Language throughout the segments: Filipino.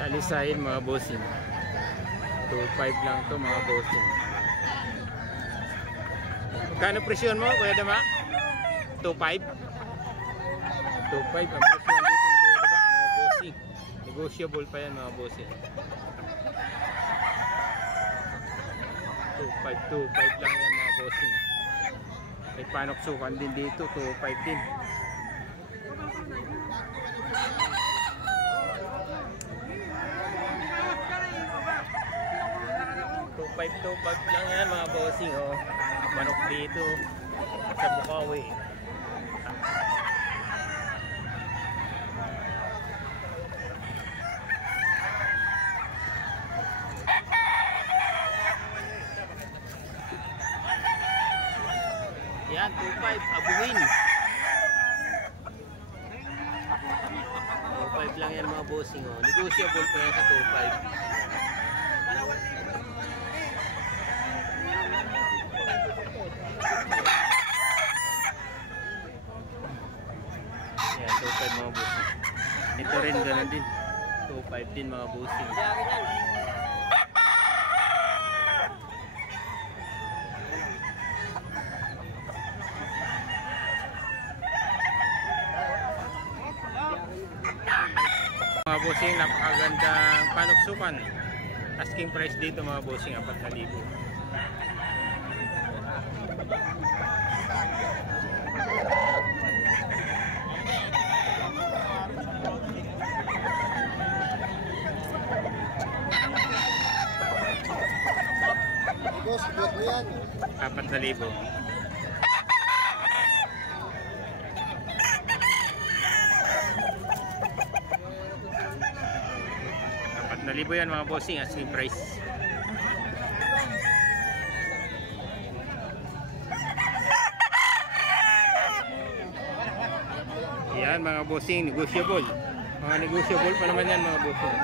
Talisayin mga bossing. 2.5 lang to mga bossing. Kano presyon mo Kuya Dama? 2.5? 2.5 ang presyon dito ni Kuya Dama mga bossing. Negotiable pa yan mga bossing. 2.5 lang yan mga bossing. May panoksukan din dito, 2.5 din. 2.5 lang yan mga bossing, oh. Manok dito sa Bukawi. Yan, 2.5 abuin. 2.5 lang yan mga bossing, oh. Negotiable pa yan sa 2.5. Yan, 2.5 mga bossing. Ito rin gano'n din. 2.5 din mga bossing. Mga bossing, napakagandang panuksukan. Asking price dito mga bossing, 4,000. Boss, buat mo yan. 4,000. 4,000 yan mga bossing, asking price. Yan mga bossing, negotiable. Mga negotiable pa naman yan mga bossing.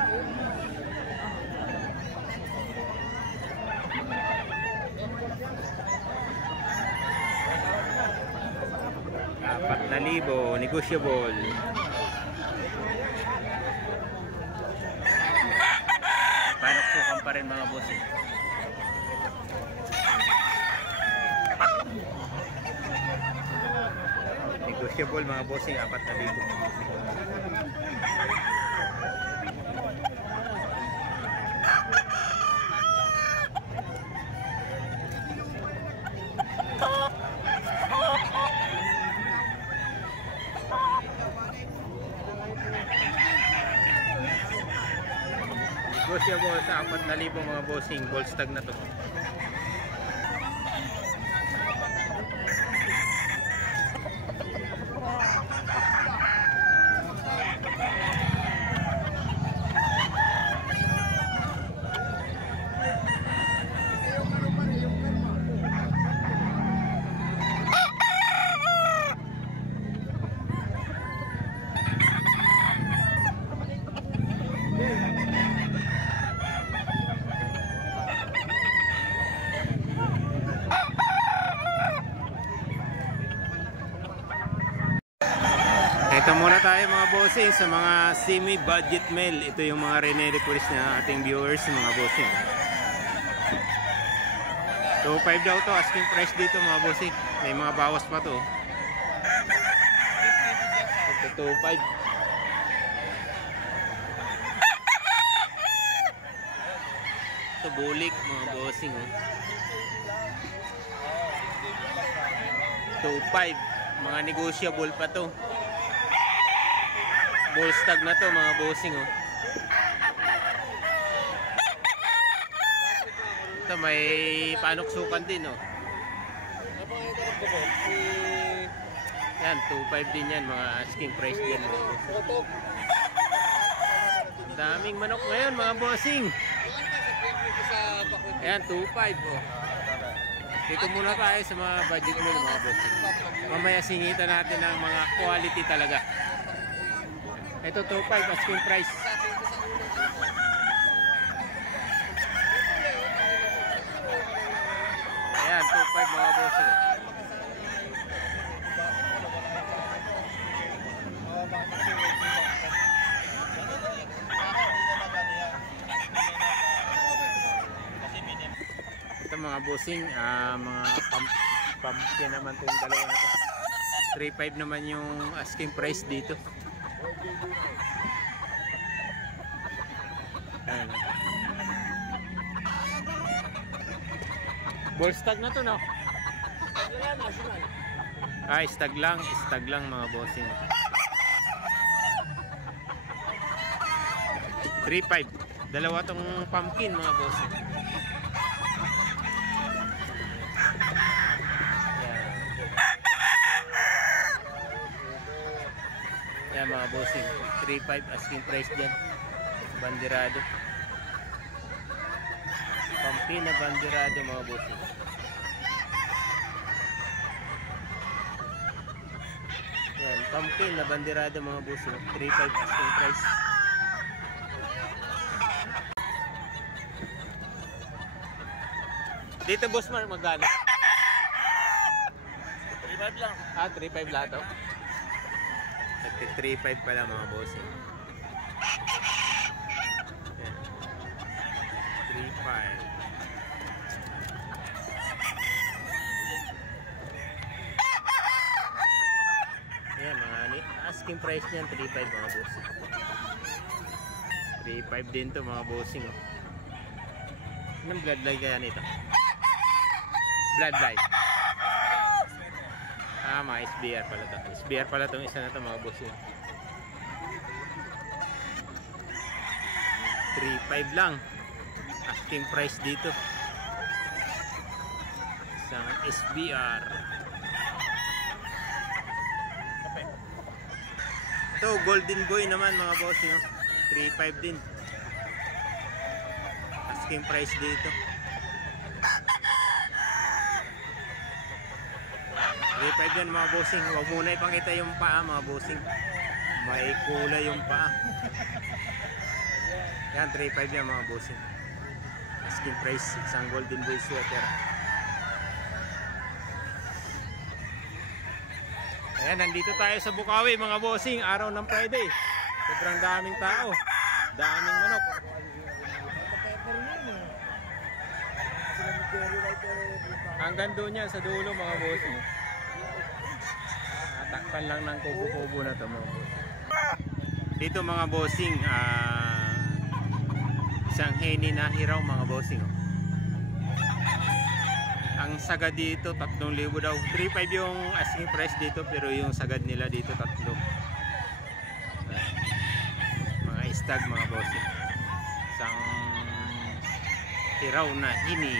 Apat na libo, negotiable. Panoksukan pa rin mga bossing. Negotiable mga bossing, 4,000. Negotiable sa 4,000 mga bossing, Volstag na to. Ito muna tayo mga bossing sa mga semi-budget meal. Ito yung mga rene-request na ating viewers mga bossing. 2.5 daw to, asking price dito mga bossing. May mga bawas pa to. Ito 2.5. Ito bulik mga bossing, oh. 2.5. Mga negotiable pa to. Volstag na to mga bossing, oh. Ito may panuksukan din, oh. Yan, 2.5 din yan, mga asking price din, oh. Daming manok ngayon mga bossing. Ayan, 2.5, oh. Dito muna tayo sa mga budget meal mga bossing. Mamaya singitan natin ng mga quality talaga. Ito 2.5 asking price. Ayan, 2.5 mga bossing. mga bossing, mga pumpkin naman to yung dalawa na to. 3.5 naman yung asking price dito. Ayan. Ball stag na to, no? Stag lang mga bossing. 3.5. Dalawa tong pumpkin mga bossing. Yan mga bossing. 3.5 asking price dyan. Bandirado. Pumpkin na bandirado mga bossing. Yan, pumpkin na bandirado mga bossing. 3.5 asking price. Dito boss man magkano? 3.5 lang. 3.5 lahat to. 3.5 pala mga bossing. 3.5. Ayan mga asking price niyan 3.5 mga bossing. 3.5 din to mga bossing. Anong bloodline kaya nito? Bloodline. Mga SBR pala to. SBR pala tong isa na to mga bossing. 3.5 lang asking price dito. Isang SBR. Ito golden boy naman mga bossing. 3.5 din asking price dito. 3.5 yan mga bossing. Huwag muna ipakita yung paa mga bossing. May kulay yung paa. Yan 3.5 yan mga bossing. Asking price isang golden boy sweater. Ayan, nandito tayo sa Bukawi mga bossing. Araw ng Friday. Sobrang daming tao. Daming manok. Hanggang doon yan sa dulo mga bossing. Takpan lang ng kubo-kubo na to mga bossing. Dito mga bossing, isang heni na hiraw mga bossing. Ang sagad dito 3,000 daw. 3.5 yung asking price dito, pero yung sagad nila dito 3. Mga stag mga bossing. Isang hiraw na heni.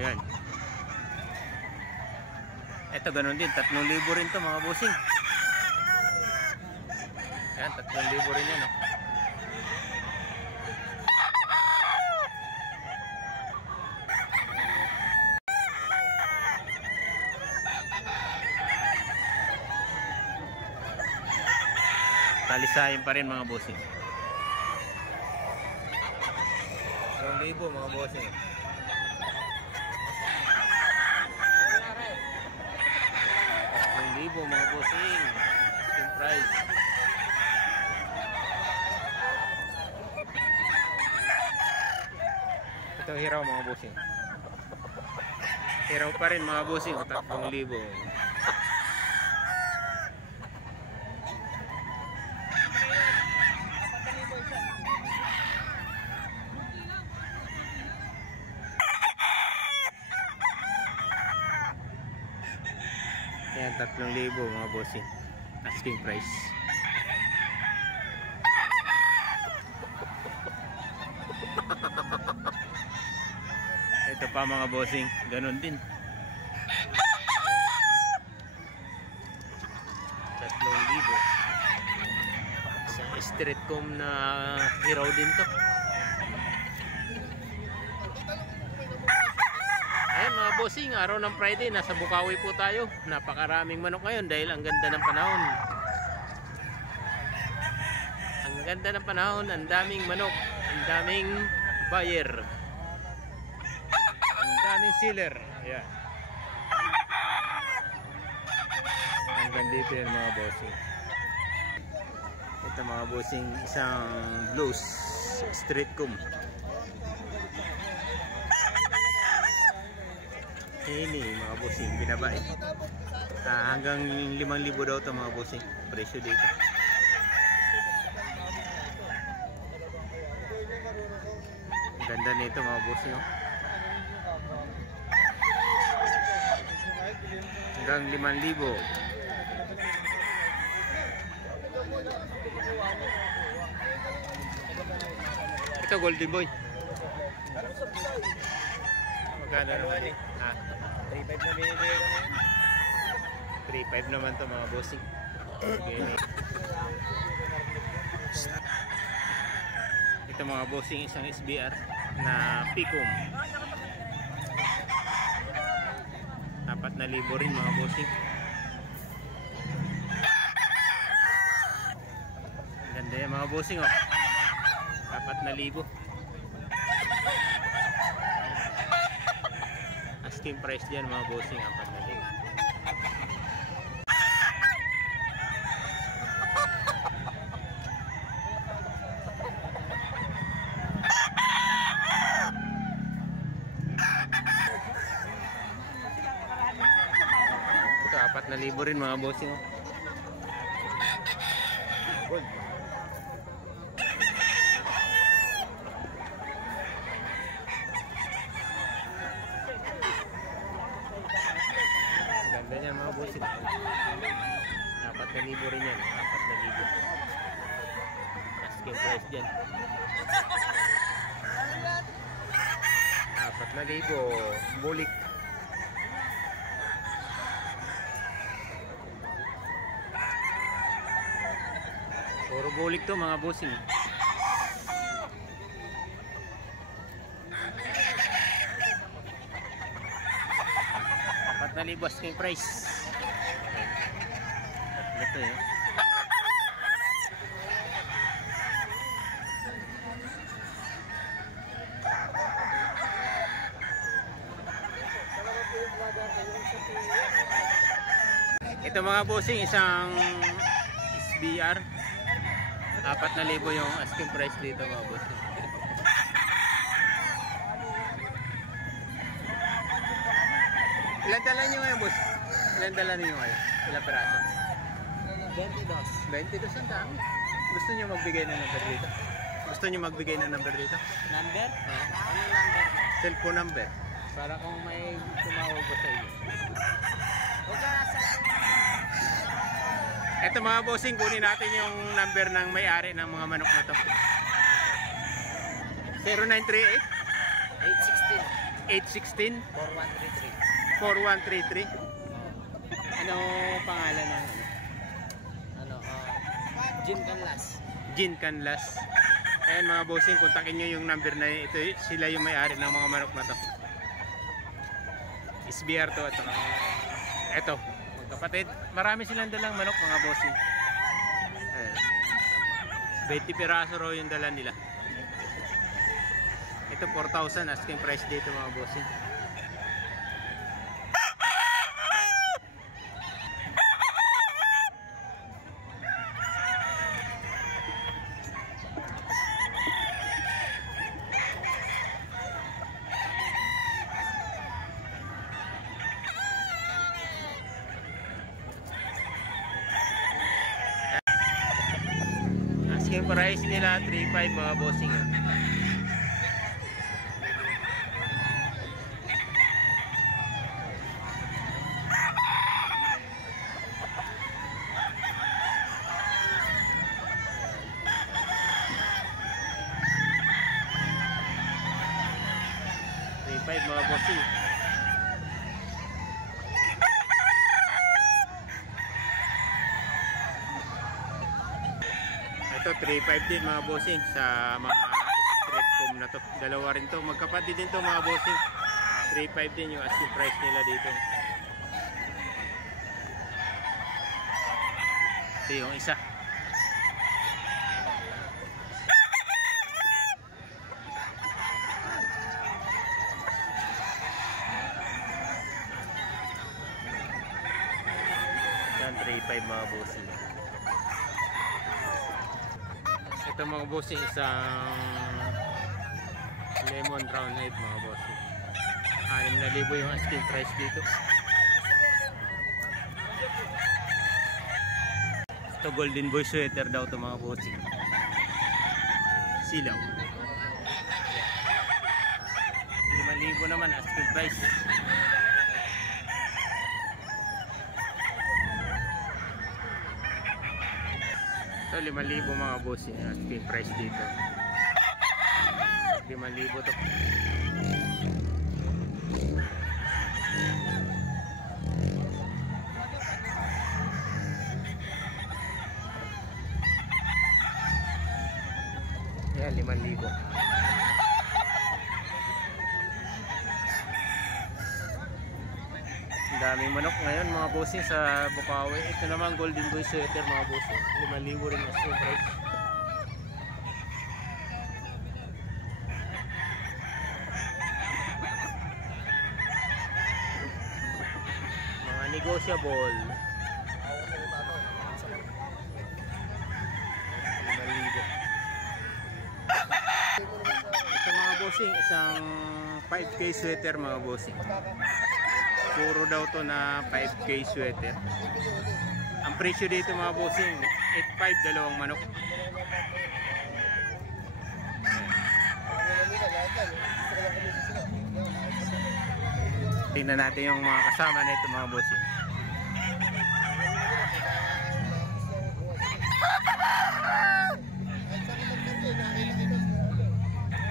Ayan. Ito ganun din, 3,000 rin to mga bossing. Ayan, 3,000 rin yan, no? Talisahin pa rin mga bossing. 2,000 mga bossing. Mga bossing, yung price. Ito hiraw mga bossing. Hiraw pa rin mga bossing, 3,000. Ayan, 3,000 mga bossing. Asking price. Ito pa mga bossing, ganun din. 3,000. Isang street comb na hiraw din to. Ayan mga bossing, araw ng Friday, nasa Bukawi po tayo. Napakaraming manok ngayon dahil ang ganda ng panahon. Ang ganda ng panahon, ang daming manok, ang daming buyer, ang daming seller. Ayan. Hanggang dito yan mga bossing. Ito mga bossing, isang blues street comb. Ini mga bossing, binaba eh. Hanggang 5,000 daw to mga bossing. Presyo dito. Ganda nito mga bossing. Oh. Hanggang 5,000. Ito Golden Boy. Magkano naman eh? 3.5 na binibigay ko na yun. 3.5 naman to mga bossing. Okay. Ito mga bossing, isang SBR na Picom. 4,000 rin mga bossing. Ganda yan mga bossing oh. 4,000. Asking price dyan mga bossing, 4,000. Ito 4,000 rin mga bossing oh. Gold. Ganda niyan mga bossing. 4,000 rin yan. 4,000. Asking price dyan. 4,000. Bulik. Puro bulik to mga bossing. 4,000 asking price. Ito yun. Ito mga bossing, isang SBR. 4,000 yung asking price dito mga bossing. Ilan dala nyo ngayon boss? Ilan dala nyo ngayon? Ilang peraso? 22. 22 ang dami. Gusto nyo magbigay ng number dito? Gusto nyo magbigay ng number dito? Number? Oo. Ano number? Cellphone number. Para kung may tumawag ba sa iyo. Huwag ka sa Ito mga bossing, kunin natin yung number ng may-ari ng mga manok na to. 0938 816 816 4133. 4133. Ano pangalan ng Ano? Jim Canlas. Gin Canlas. Ayan mga bossing, kontakin nyo yung number na ito. Sila yung may-ari ng mga manok na to. SBR to. Ito, magkapatid. Marami silang dalang manok mga bossing. Ayan. 20 piraso raw yung dala nila. Ito 4,000 asking price dito mga bossing. Asking price nila 3,500 mga bossing. Mga bossing. Ito 3,500 din mga bossing sa mga straight comb na to. Dalawa rin to, magkapatid din to mga bossing. 3,500 din yung asking price nila dito. Ito yung isa. Yan 3,500 mga bossing. Ito mga bossing, isang lemon brown head mga bossing. 6,000 yung asking price dito. Ito golden boy sweater daw to mga bossing. Silaw. 5,000 naman asking price. Ito 5,000 mga bossing asking price dito. 5,000 to. Yan, 5,000. Ang daming manok ngayon mga bossing sa Bukawi. Ito naman golden boy sweater mga bossing. 5,000 rin as yung price. Mga negotiable. 5,000. Ito mga bossing, isang 5K sweater mga bossing. Puro daw to na 5K sweater. Ang presyo dito mga bossing, 8,500 dalawang manok. Tingnan natin yung mga kasama na ito mga bossing.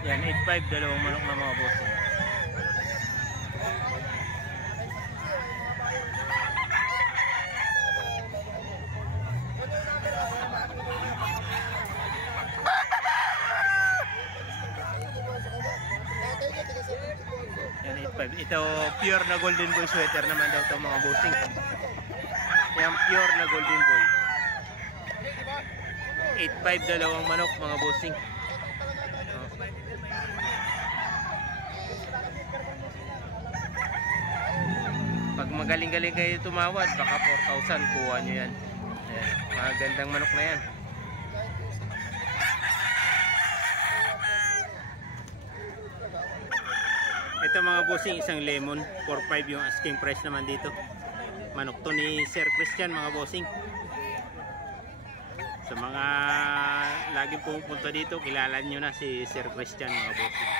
Yan, 8,500 dalawang manok na mga bossing. Yan, 8,500. Ito pure na golden boy sweater naman daw ito mga bossing. Yan, pure na golden boy. 8,500 dalawang manok mga bossing. Pag magaling-galing kayo tumawad, baka 4,000 kuha nyo yan. Ayan, mga gandang manok na yan. Ito mga bossing, isang lemon, 4,500 yung asking price naman dito. Manok to ni Sir Christian mga bossing. Sa mga laging pumupunta dito, kilala nyo na si Sir Christian mga bossing.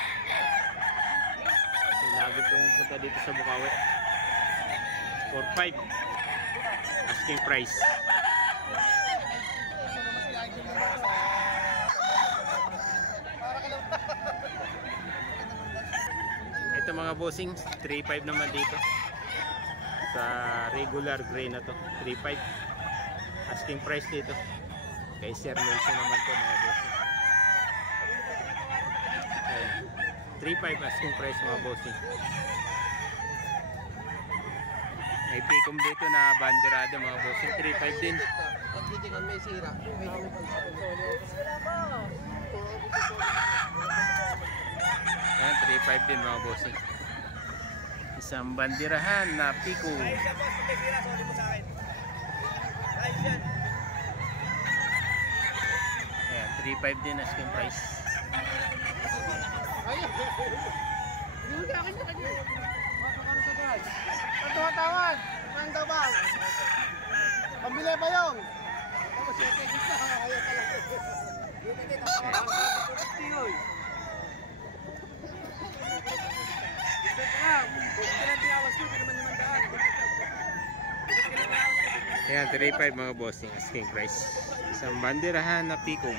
Laging pumupunta dito sa Bukawi. 4,500 asking price. Ito mga bossing, 3,500 naman dito. Sa regular gray na to, 3,500 asking price dito. Kay Sir Nelson naman to mga bossing. Ayan, 3,500 asking price mga bossing. May pikom dito na banderado mga bossing, 3,500 din. Ayan, 3,500 din mga bossing. Isang banderahan na piko. Ayan, 3,500 din asking price. Ang tawad! Ang tabang! Pambili pa yung! Ayan, 3,500 mga bossing asking price. Isang banderahan na pikom.